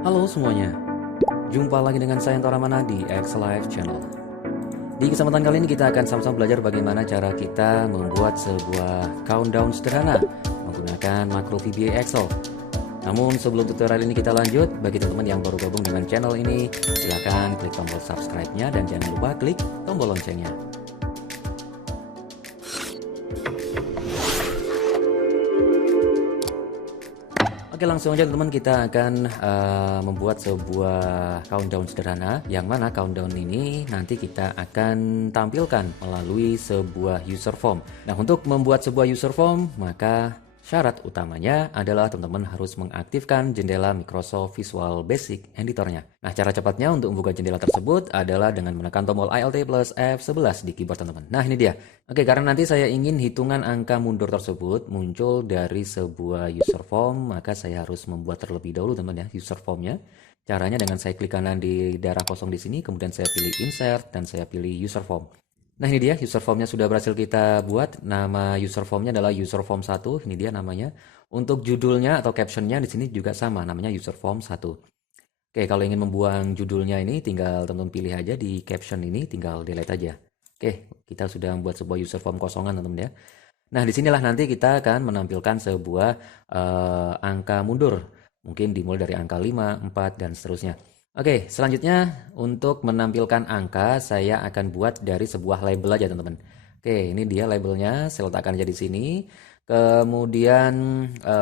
Halo semuanya, jumpa lagi dengan saya Tora Mana di X Live Channel. Di kesempatan kali ini kita akan sama-sama belajar bagaimana cara kita membuat sebuah countdown sederhana menggunakan makro VBA Excel. Namun sebelum tutorial ini kita lanjut, bagi teman-teman yang baru gabung dengan channel ini, silahkan klik tombol subscribe-nya dan jangan lupa klik tombol loncengnya. Oke, langsung aja teman-teman, kita akan membuat sebuah countdown sederhana, yang mana countdown ini nanti kita akan tampilkan melalui sebuah user form. Nah, untuk membuat sebuah user form, maka syarat utamanya adalah teman-teman harus mengaktifkan jendela Microsoft Visual Basic Editor-nya. Nah, cara cepatnya untuk membuka jendela tersebut adalah dengan menekan tombol Alt plus F11 di keyboard teman-teman. Nah, ini dia. Oke, karena nanti saya ingin hitungan angka mundur tersebut muncul dari sebuah user form, maka saya harus membuat terlebih dahulu teman-teman ya user formnya. Caranya dengan saya klik kanan di daerah kosong di sini, kemudian saya pilih insert dan saya pilih user form. Nah, ini dia user formnya sudah berhasil kita buat. Nama user formnya adalah user form 1. Ini dia namanya. Untuk judulnya atau captionnya di sini juga sama, namanya user form 1. Oke, kalau ingin membuang judulnya ini tinggal teman-teman pilih aja di caption ini, tinggal delete aja. Oke, kita sudah membuat sebuah user form kosongan teman-teman ya. Nah, disinilah nanti kita akan menampilkan sebuah angka mundur. Mungkin dimulai dari angka 5, 4, dan seterusnya. Oke, selanjutnya untuk menampilkan angka, saya akan buat dari sebuah label aja teman-teman. Oke, ini dia labelnya, saya letakkan aja di sini. Kemudian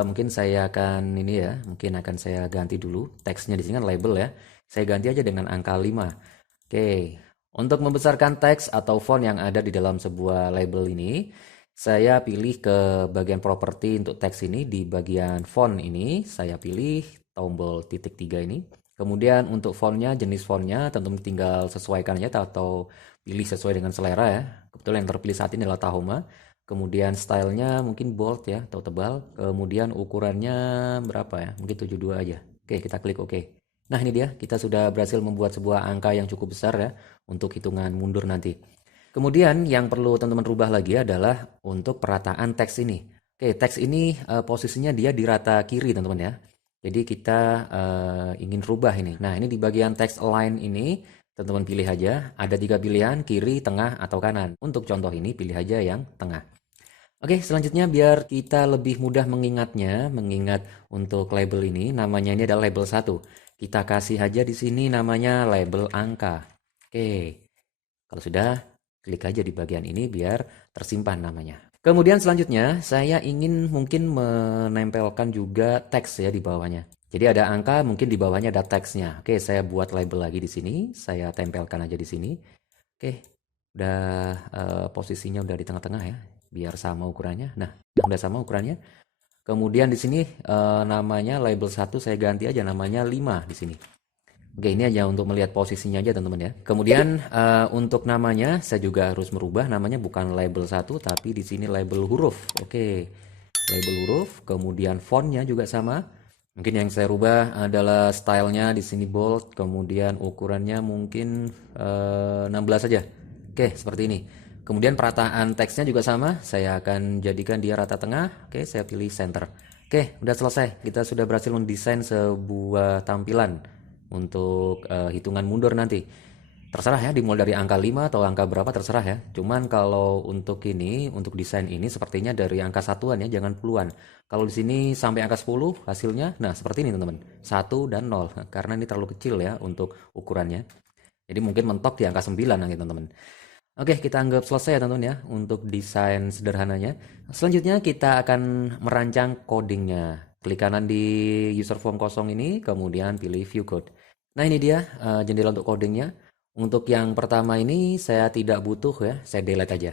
mungkin saya akan ini ya, mungkin akan saya ganti dulu teksnya di sini kan label ya. Saya ganti aja dengan angka 5. Oke, untuk membesarkan teks atau font yang ada di dalam sebuah label ini, saya pilih ke bagian properti untuk teks ini. Di bagian font ini saya pilih tombol titik 3 ini. Kemudian untuk fontnya, jenis fontnya teman-teman tinggal sesuaikan aja atau pilih sesuai dengan selera ya. Kebetulan yang terpilih saat ini adalah Tahoma. Kemudian stylenya mungkin bold ya atau tebal. Kemudian ukurannya berapa ya? Mungkin 72 aja. Oke, kita klik OK. Nah, ini dia, kita sudah berhasil membuat sebuah angka yang cukup besar ya untuk hitungan mundur nanti. Kemudian yang perlu teman-teman rubah lagi adalah untuk perataan teks ini. Oke, teks ini posisinya dia di rata kiri teman-teman ya. Jadi kita ingin rubah ini. Nah, ini di bagian text align ini teman-teman pilih aja. Ada 3 pilihan, kiri, tengah, atau kanan. Untuk contoh ini pilih aja yang tengah. Oke, selanjutnya biar kita lebih mudah mengingatnya, mengingat untuk label ini, namanya ini adalah label 1. Kita kasih aja di sini namanya label angka. Oke, kalau sudah, klik aja di bagian ini biar tersimpan namanya. Kemudian selanjutnya saya ingin mungkin menempelkan juga teks ya di bawahnya. Jadi ada angka, mungkin di bawahnya ada teksnya. Oke, saya buat label lagi di sini. Saya tempelkan aja di sini. Oke, udah posisinya udah di tengah-tengah ya, biar sama ukurannya. Nah, udah sama ukurannya. Kemudian di sini namanya label 1 saya ganti aja namanya 5 di sini. Oke, ini aja untuk melihat posisinya aja teman-teman ya. Kemudian untuk namanya saya juga harus merubah, namanya bukan label 1 tapi di sini label huruf. Oke, label huruf. Kemudian fontnya juga sama. Mungkin yang saya rubah adalah stylenya di sini bold, kemudian ukurannya mungkin 16 saja. Oke, seperti ini. Kemudian perataan teksnya juga sama, saya akan jadikan dia rata tengah. Oke, saya pilih center. Oke, udah selesai. Kita sudah berhasil mendesain sebuah tampilan untuk hitungan mundur nanti. Terserah ya, dimulai dari angka 5 atau angka berapa terserah ya. Cuman kalau untuk ini, untuk desain ini sepertinya dari angka satuan ya, jangan puluhan. Kalau di sini sampai angka 10 hasilnya, nah seperti ini teman-teman. 1 dan 0, karena ini terlalu kecil ya untuk ukurannya. Jadi mungkin mentok di angka 9 nanti teman-teman. Oke, kita anggap selesai ya teman-teman ya untuk desain sederhananya. Selanjutnya kita akan merancang codingnya. Klik kanan di user form kosong ini, kemudian pilih view code. Nah, ini dia jendela untuk codingnya. Untuk yang pertama ini saya tidak butuh ya, saya delete aja.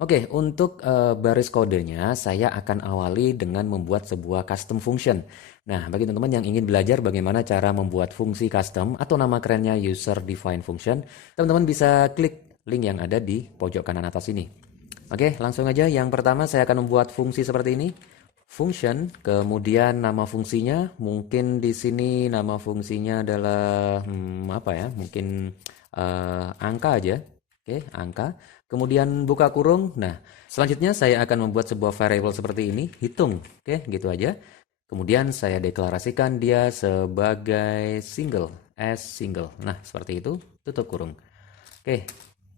Oke, untuk baris kodenya saya akan awali dengan membuat sebuah custom function. Nah, bagi teman-teman yang ingin belajar bagaimana cara membuat fungsi custom atau nama kerennya user defined function, teman-teman bisa klik link yang ada di pojok kanan atas ini. Oke, langsung aja. Yang pertama saya akan membuat fungsi seperti ini. Function, kemudian nama fungsinya, mungkin di sini nama fungsinya adalah apa ya? Mungkin angka aja. Oke, angka. Kemudian buka kurung. Nah, selanjutnya saya akan membuat sebuah variable seperti ini, hitung. Oke, gitu aja. Kemudian saya deklarasikan dia sebagai single, as single. Nah, seperti itu, tutup kurung. Oke,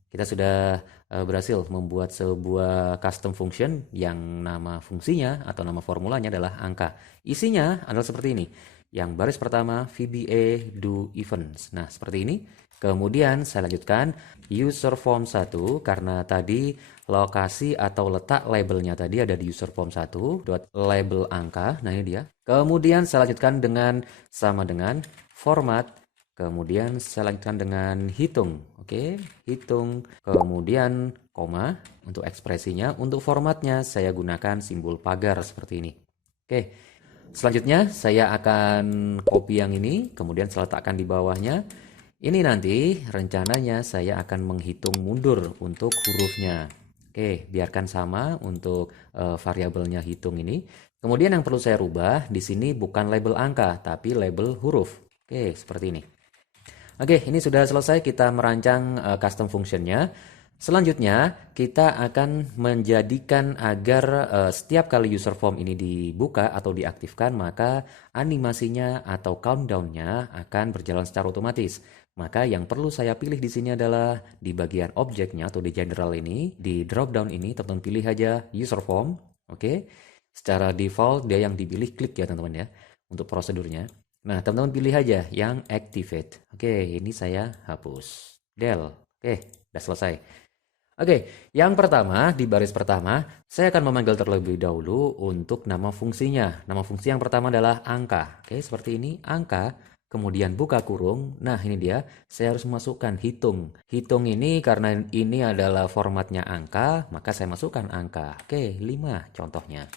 kita sudah berhasil membuat sebuah custom function yang nama fungsinya atau nama formulanya adalah angka. Isinya adalah seperti ini. Yang baris pertama VBA do events. Nah, seperti ini. Kemudian saya lanjutkan user form 1 karena tadi lokasi atau letak labelnya tadi ada di user form 1 label angka. Nah, ini dia. Kemudian saya lanjutkan dengan sama dengan format. Kemudian saya lanjutkan dengan hitung. Oke, hitung. Kemudian koma untuk ekspresinya. Untuk formatnya saya gunakan simbol pagar seperti ini. Oke. Selanjutnya saya akan copy yang ini, kemudian saya letakkan di bawahnya. Ini nanti rencananya saya akan menghitung mundur untuk hurufnya. Oke, biarkan sama untuk variabelnya hitung ini. Kemudian yang perlu saya rubah di sini bukan label angka, tapi label huruf. Oke, seperti ini. Oke, ini sudah selesai kita merancang custom functionnya. Selanjutnya, kita akan menjadikan agar setiap kali user form ini dibuka atau diaktifkan, maka animasinya atau countdown-nya akan berjalan secara otomatis. Maka yang perlu saya pilih di sini adalah di bagian objeknya atau di general ini, di drop down ini, teman-teman pilih aja user form. Oke, secara default dia yang dipilih klik ya teman-teman ya, untuk prosedurnya. Nah, teman-teman pilih aja yang activate. Oke, ini saya hapus. Del. Oke, udah selesai. Oke, yang pertama di baris pertama saya akan memanggil terlebih dahulu untuk nama fungsinya. Nama fungsi yang pertama adalah angka. Oke, seperti ini, angka. Kemudian buka kurung. Nah, ini dia. Saya harus masukkan hitung. Hitung ini karena ini adalah formatnya angka, maka saya masukkan angka. Oke, 5 contohnya.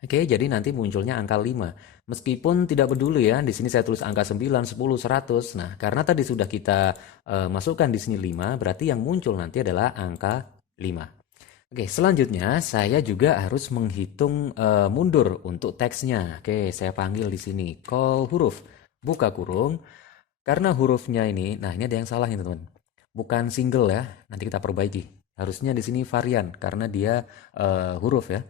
Oke, jadi nanti munculnya angka 5. Meskipun tidak peduli ya, di sini saya tulis angka 9, 10, 100. Nah, karena tadi sudah kita masukkan di sini 5, berarti yang muncul nanti adalah angka 5. Oke, selanjutnya saya juga harus menghitung mundur untuk teksnya. Oke, saya panggil di sini call huruf, buka kurung. Karena hurufnya ini, nah ini ada yang salah nih teman-teman. Bukan single ya, nanti kita perbaiki. Harusnya di sini varian karena dia huruf ya.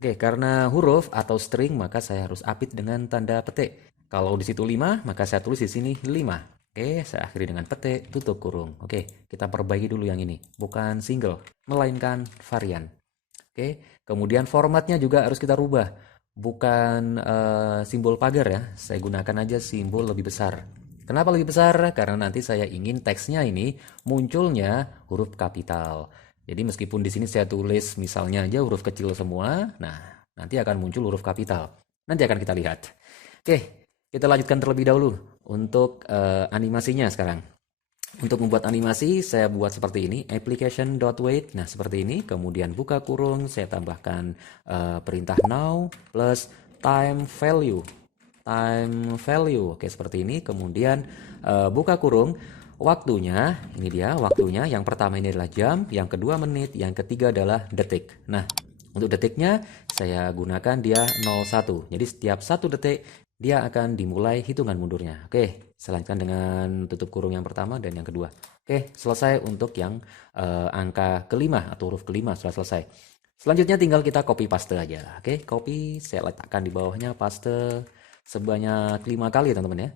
Oke, karena huruf atau string maka saya harus apit dengan tanda petik. Kalau di situ 5, maka saya tulis di sini 5. Oke, saya akhiri dengan petik, tutup kurung. Oke, kita perbaiki dulu yang ini. Bukan single, melainkan varian. Oke, kemudian formatnya juga harus kita rubah. Bukan simbol pagar ya, saya gunakan aja simbol lebih besar. Kenapa lebih besar? Karena nanti saya ingin teksnya ini munculnya huruf kapital. Jadi meskipun di sini saya tulis misalnya aja huruf kecil semua, nah nanti akan muncul huruf kapital. Nanti akan kita lihat. Oke, kita lanjutkan terlebih dahulu untuk animasinya sekarang. Untuk membuat animasi saya buat seperti ini, application.wait. Nah seperti ini, kemudian buka kurung, saya tambahkan perintah now plus time value. Time value, oke seperti ini. Kemudian buka kurung. Waktunya, ini dia waktunya. Yang pertama ini adalah jam, yang kedua menit, yang ketiga adalah detik. Nah, untuk detiknya saya gunakan dia 01. Jadi setiap 1 detik dia akan dimulai hitungan mundurnya. Oke, saya lanjutkan dengan tutup kurung yang pertama dan yang kedua. Oke, selesai untuk yang angka kelima atau huruf kelima sudah selesai. Selanjutnya tinggal kita copy paste aja. Oke, copy, saya letakkan di bawahnya paste sebanyak 5 kali teman-teman ya.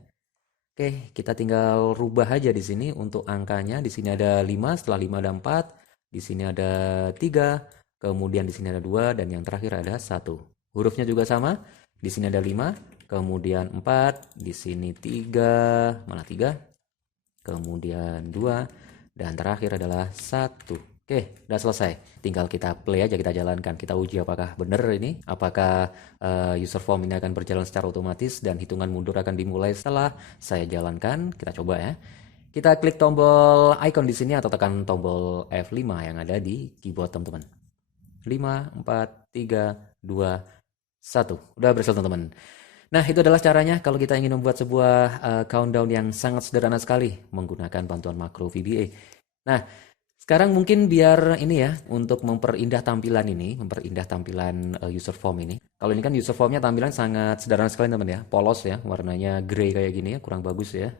Oke, kita tinggal rubah aja di sini untuk angkanya. Di sini ada 5, setelah 5 ada 4, di sini ada 3, kemudian di sini ada 2 dan yang terakhir ada 1. Hurufnya juga sama. Di sini ada 5, kemudian 4, di sini 3, mana 3? Kemudian 2 dan terakhir adalah 1. Oke, udah selesai. Tinggal kita play aja, kita jalankan. Kita uji apakah benar ini. Apakah user form ini akan berjalan secara otomatis dan hitungan mundur akan dimulai setelah saya jalankan. Kita coba ya. Kita klik tombol icon di sini atau tekan tombol F5 yang ada di keyboard teman-teman. 5, 4, 3, 2, 1. Udah berhasil teman-teman. Nah, itu adalah caranya kalau kita ingin membuat sebuah countdown yang sangat sederhana sekali menggunakan bantuan makro VBA. Nah, sekarang mungkin biar ini ya, untuk memperindah tampilan ini, memperindah tampilan user form ini. Kalau ini kan user formnya tampilan sangat sederhana sekali teman ya, polos ya, warnanya grey kayak gini ya, kurang bagus ya.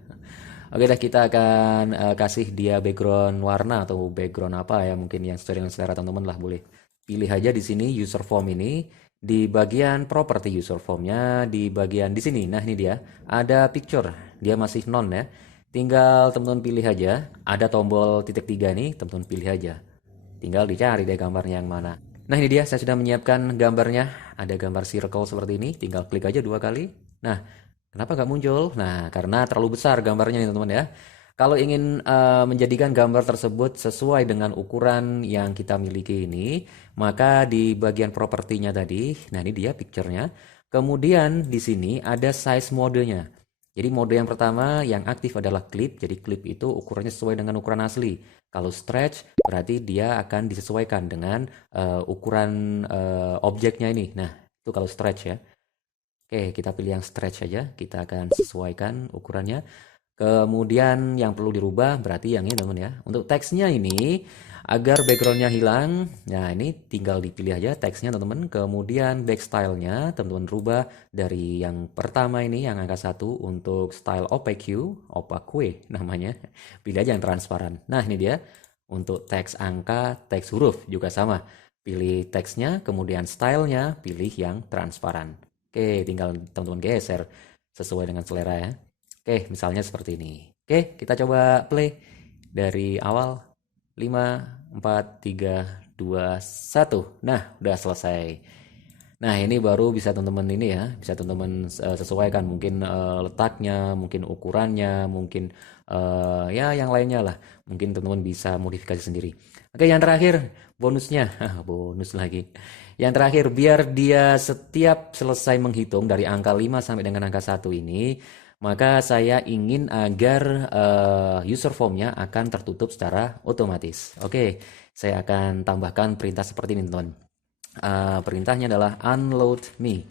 Oke dah, kita akan kasih dia background warna atau background apa ya, mungkin yang sesuai dengan selera teman-teman lah, boleh pilih aja di sini user form ini. di bagian properti user formnya, di bagian di sini. Nah ini dia, ada picture, dia masih non ya. Tinggal teman-teman pilih aja, ada tombol titik 3 nih, teman-teman pilih aja. Tinggal dicari deh gambarnya yang mana. Nah ini dia, saya sudah menyiapkan gambarnya. Ada gambar circle seperti ini, tinggal klik aja 2 kali. Nah, kenapa nggak muncul? Nah, karena terlalu besar gambarnya nih teman-teman ya. Kalau ingin menjadikan gambar tersebut sesuai dengan ukuran yang kita miliki ini, maka di bagian propertinya tadi, nah ini dia picture-nya. Kemudian di sini ada size modenya. Jadi mode yang pertama yang aktif adalah clip. Jadi clip itu ukurannya sesuai dengan ukuran asli. Kalau stretch berarti dia akan disesuaikan dengan ukuran objeknya ini. Nah, itu kalau stretch ya. Oke, kita pilih yang stretch aja. Kita akan sesuaikan ukurannya. Kemudian yang perlu dirubah berarti yang ini teman ya. Untuk teksnya ini agar backgroundnya hilang, nah ini tinggal dipilih aja teksnya teman-teman. Kemudian back stylenya teman-teman rubah dari yang pertama ini yang angka 1 untuk style opaque namanya. Pilih aja yang transparan. Nah ini dia untuk teks angka, teks huruf juga sama. Pilih teksnya, kemudian stylenya pilih yang transparan. Oke, tinggal teman-teman geser sesuai dengan selera ya. Oke, misalnya seperti ini. Oke, kita coba play dari awal. 5, 4, 3, 2, 1. Nah, udah selesai. Nah, ini baru bisa teman-teman ini ya, bisa teman-teman sesuaikan mungkin letaknya, mungkin ukurannya, mungkin ya yang lainnya lah. Mungkin teman-teman bisa modifikasi sendiri. Oke, yang terakhir bonusnya. Bonus lagi. Yang terakhir, biar dia setiap selesai menghitung dari angka 5 sampai dengan angka 1 ini, maka saya ingin agar user formnya akan tertutup secara otomatis. Oke, saya akan tambahkan perintah seperti ini teman-teman. Perintahnya adalah unload me.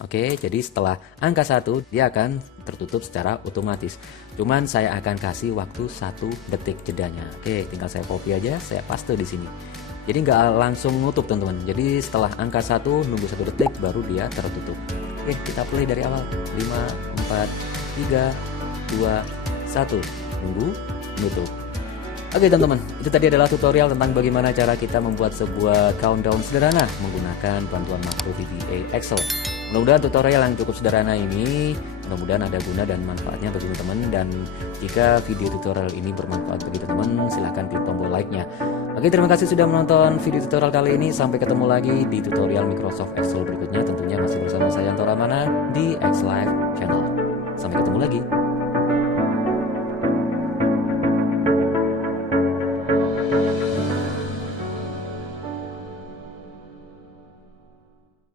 Oke, jadi setelah angka 1 dia akan tertutup secara otomatis. Cuman saya akan kasih waktu 1 detik jedanya. Oke, tinggal saya copy aja, saya paste di sini. Jadi nggak langsung nutup teman-teman. Jadi setelah angka 1 nunggu 1 detik baru dia tertutup. Oke, kita play dari awal. 5, 4, 3, 2, 1. Nunggu, nutup. Oke teman-teman, itu tadi adalah tutorial tentang bagaimana cara kita membuat sebuah countdown sederhana menggunakan bantuan makro VBA Excel. Mudah-mudahan tutorial yang cukup sederhana ini mudah-mudahan ada guna dan manfaatnya bagi teman-teman, dan jika video tutorial ini bermanfaat bagi teman-teman silahkan klik tombol like-nya. Oke, terima kasih sudah menonton video tutorial kali ini. Sampai ketemu lagi di tutorial Microsoft Excel berikutnya, tentunya masih bersama saya Anto Ramana di X Live